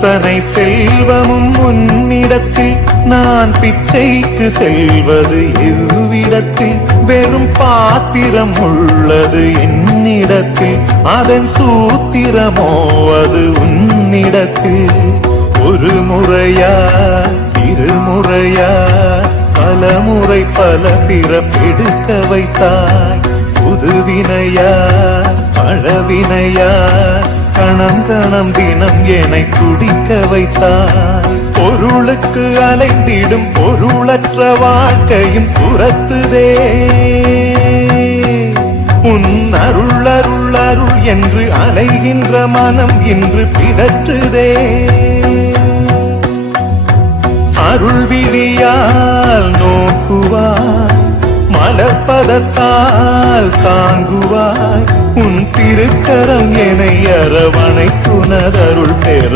அத்தனை செல்வமும் உன்னிடத்தில் நான் பிச்சைக்கு செல்வது எவ்விடத்தில் வெறும் பாத்திரம் உள்ளது என்னிடத்தில் அதன் சூத்திரமோ அது உன்னிடத்தில் ஒரு முறையா இருமுறையா பலமுறை பல பிறப்பெடுக்க வைத்தாய் புதுவினையா பழவினையா கணம் கணம் தினம் என்னை துடிக்க வைத்தாய் பொருளுக்கு அலைந்திடும் பொருளற்ற வாழ்க்கையும் துரத்துதே உன் அருள் அருள் அருள் என்று அலைகின்ற மனம் இன்று பிதற்றுதே அருள் விழியால் நோக்குவாய் மலர்பதத்தால் தாங்குவாய் உன் திருக்கரம் என்னை அரவணைத்துனதருள் பெற